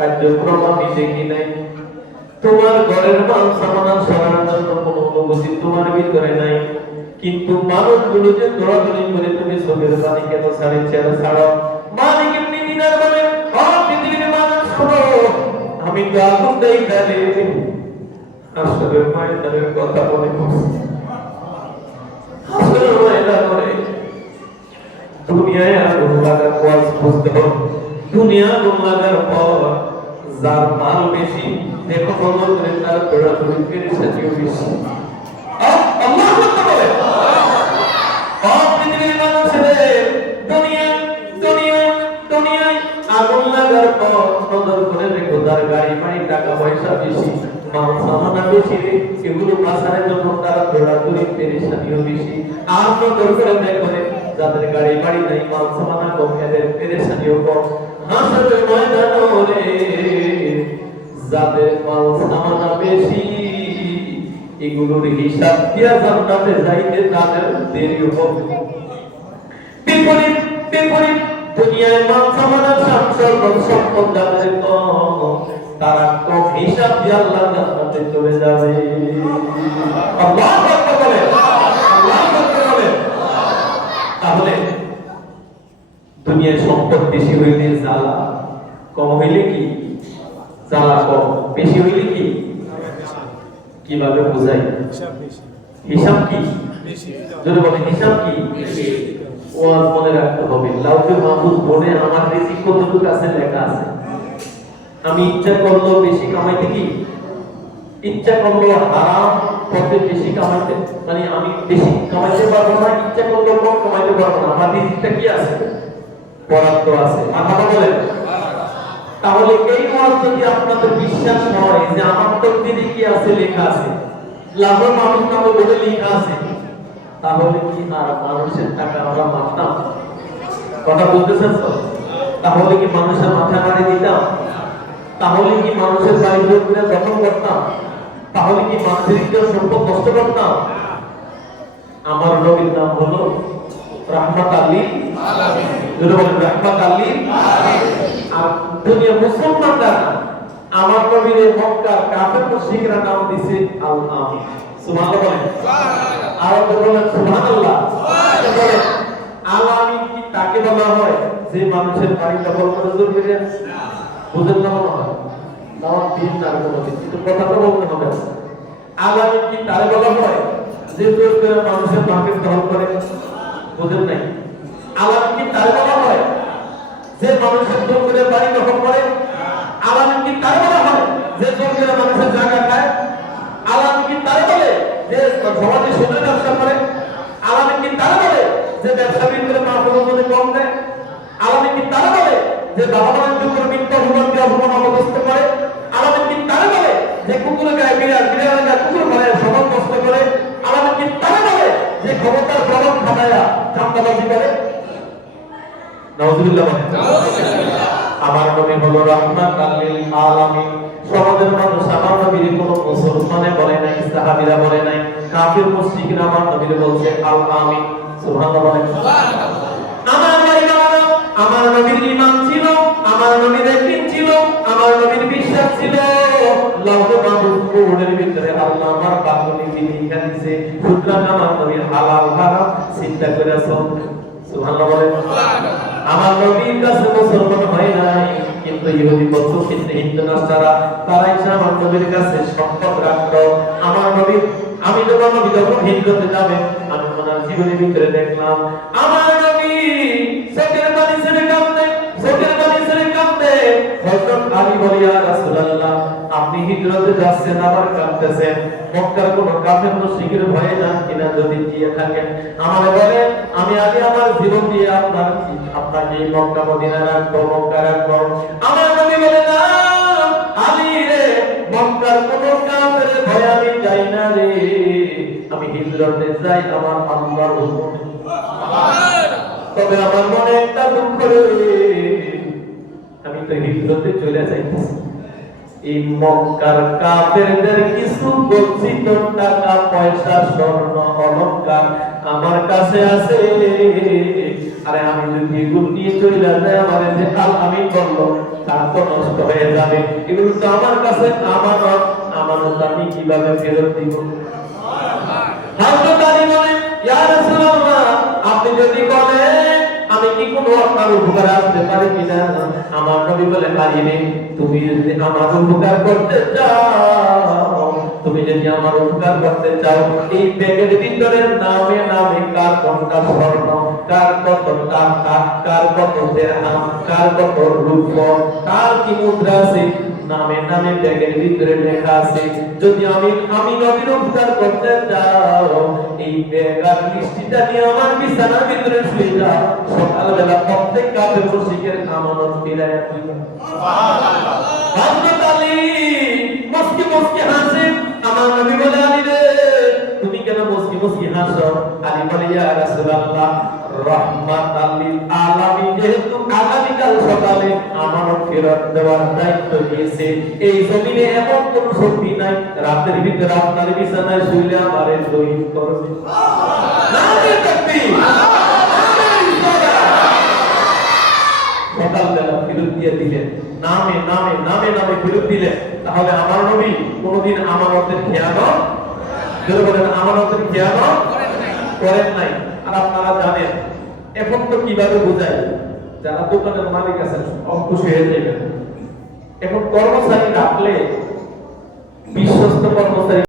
কার্যক্রম আমি দেখি নাই তোমার ঘরের মান সামানা সরানোর জন্য কোন অনুভূতি তোমার ভিতরে নাই কিন্তু মানুষগুলো যে দৌড়াদৌড়ি করে তুমি চোখের পানি কেন ছেড়ে ছাড়ো আমি তো দেই জানি আসলে মায়ের কথা মনে আসলে মায়ের করে দুনিয়ায় আগুন লাগার পর বুঝতে পারো দুনিয়া আগুন লাগার পর যার মাল বেশি, দেখো তার বেশি। এগুলো পাশারের জন্য তারা দৌড়াদৌড়ি পেরেছানিও বেশি। আর নজর করে দেখো যাদের গাড়ি, বাড়ি নাই, মাল সামানা কম, এদের পেরেছানিও কম। হাসবে ময়দান রে যাদের মাল সামানা বেশি, এগুলোর হিসাব দিয়া জান্নাতে যাইতে তাদের দেরি হবে। বিপরীত বিপরীত দুনিয়ায় মাল সামানা সম্পদ সম্পদ যাদের কম, তারা কম হিসাব দিয়ে আল্লাহ জান্নাতে চলে যাবে। তাহলে দুনিয়ার সম্পদ বেশি হইলে জ্বালা কম হইলে কি? জ্বালা কম। বেশি হইলে কি? কীভাবে বোঝাই? হিসাব কি? যদি বলে হিসাব কি? ও মনে রাখতে হবে, লাউকে মাহফুজ বলে আমার রিজিক কতটুকু লেখা আছে। আমি ইচ্ছা করলেও বেশি কামাইতে কি? ইচ্ছা করলেও হারাম পথে বেশি কামাইতে মানে আমি বেশি কামাইতে পারব না, ইচ্ছা করলেও কম কামাইতে পারব না। রিজিকটা কি আছে? বরাদ্দ আছে। মাথা বলেন। তাহলে এই ওয়াজ যদি আপনাদের বিশ্বাস হয় যে আমার তকদিরে কি আছে, লেখা আছে। লাভের মানুষ নামে বলে লেখা আছে। তাহলে কি আর মানুষের টাকা আমরা মারতাম কথা বলতেছেন তো? তাহলে কি মানুষের মাথায় মারি দিতাম? তাহলে কি মানুষের বাড়ি দখল করতাম? তাহলে কি মানুষের সম্পদ নষ্ট করতাম আমার নবীর নাম হলো রাহমাত আলী। রাহমাত আলী। আর দুনিয়া মুসলমানরা আমার কাফের মুশরিকরা নাম দিছে আল আমিন সুবহানাল্লাহ আর বলেন সুবহানাল্লাহ। কি তাকে বলা হয় যে মানুষের বাড়ি দখল করে জোর করে বুঝেন না হয়। নাম দিন কোনো কিন্তু আল কি তারে হয় যে মানুষের করে, বুঝেন নাই? কি তারে হয় যে মানুষের করে বাড়ি দখল করে কি তার বলা হয় যে জোর করে মানুষের জায়গা খায় আলাম কি তার বলে যে সমাজে সোনার ব্যবসা করে আলাম কি তার বলে যে ব্যবসা বিক্রে মা প্রবন্ধনে কম দেয় আলাম কি তার বলে যে বাবা মায়ের জন্য মিথ্যা অভিমান দিয়ে অভিমান অবস্থ করে আলাম কি তার বলে যে কুকুরের গায়ে বিড়াল বিড়ালের গায়ে কুকুর মারে সমান কষ্ট করে আলাম কি তার বলে যে ক্ষমতার প্রভাব খাটায়া চান্দাবাজি করে। নাউজুবিল্লাহ আমার নবী হলো রহমান লিল আলামিন। সমাজের মানুষ আমার নবীর কোন মুসলমানে বলে নাই সাহাবীরা বলে নাই। কাফির মুশরিকরা আমার নবীর বলছে আল আমিন সুবহানাল্লাহ। আমার আমার নবীর ঈমান ছিল, আমার নবীর একদিন ছিল, আমার নবীর বিশ্বাস ছিল। ভিতরে আল্লাহ আমার আমার নবীর হালাল হারাম চিন্তা করে সুবহানাল্লাহ আমার নবীর কাছে মুসলমান হয় কিন্তু ইহুদি কিন্তু হিন্দু নাস্তারা আমার নবীর কাছে সম্পদ আমার আমি যখন হিন্দুতে যাবে, আমি জীবনের ভিতরে দেখলাম। আমার রাসূলুল্লাহ আপনি হিজরতে যাচ্ছেন, আবার কাঁদতেছেন। মক্কার কোন কাফের মুশরিকের ভয়ে যান কিনা যদি দিয়ে থাকেন। আমার বলে আমি আগে আমার জীবন দিয়ে আপনার আপনাকে মক্কা মদিনা রাখব, মক্কা রাখব। আমার নবী বলে, না, আলী রে, মক্কার কোন কাফের ভয়ে আমি যাই না রে। আমি হিজরতে যাই আমার আল্লাহর হুকুমে। তবে আমার মনে একটা দুঃখ রে আমি তো হিজরতে চলে যাইতেছি। এই মক্কার কাফেরদের কিছু গচ্ছিত টাকা, পয়সা, স্বর্ণ অলংকার আমার কাছে আছে। আরে আমি যদি এগুলো নিয়ে চলে যাই, আমার যে কাল আমি করল তার তো নষ্ট হয়ে যাবে। এগুলো তো আমার কাছে আমানত। আমানত আমি কীভাবে ফেরত দিব? হযরত আলী বলেন, ইয়া রাসূলুল্লাহ, আপনি যদি বলেন আমি কি কোনো আপনার উপকার আসতে পারি কিনা? আমার নবী বলে পারি নে তুমি যদি আমার উপকার করতে চাও, তুমি যদি আমার উপকার করতে চাও, এই ব্যাগের ভিতরে নামে নামে কার কোনটা স্বর্ণ, কার কত টাকা, কার কত দেড়হাম কার কত রূপ কার কি মুদ্রা আছে নামে নামে ব্যাগের ভিতরে লেখা আছে, যদি আমি আমি নবীর উপকার করতে চাও, এই ব্যাগ আর মিষ্টিটা নিয়ে আমার বিছানার ভিতরে শুয়ে যাও। সকালবেলা প্রত্যেক কাপে মুশিকের আমানত ফিরায় হযরত আলী মুস্কি মুস্কি হাসে। আমার নবী বলে, আলী রে, তুমি কেন মুস্কি মুস্কি হাসো? আলী বলে, ইয়া রাসূলুল্লাহ রহমাতাল লিল আলামিন। যেহেতু আগামীকাল সকালে আমানত ফেরত দেওয়ার দায়িত্ব দিয়েছে এই জমিনে এমন কোন শক্তি নাই, রাতের ভিতরে আপনার বিছানায় শুইলে আমারে শহীদ করবে। সকালবেলা ফেরত দিয়ে দিলেন। নামে নামে নামে নামে ফেরত দিলেন। তাহলে আমার নবী কোনোদিন আমানতের খেয়ানত বলেন, আমানতের খেয়ানত করেন নাই। আর আপনারা জানেন এখন তো কীভাবে বোঝায় যারা দোকানের মালিক আছেন অঙ্কুশ হয়ে যাবেন। এখন কর্মচারী রাখলে বিশ্বস্ত কর্মচারী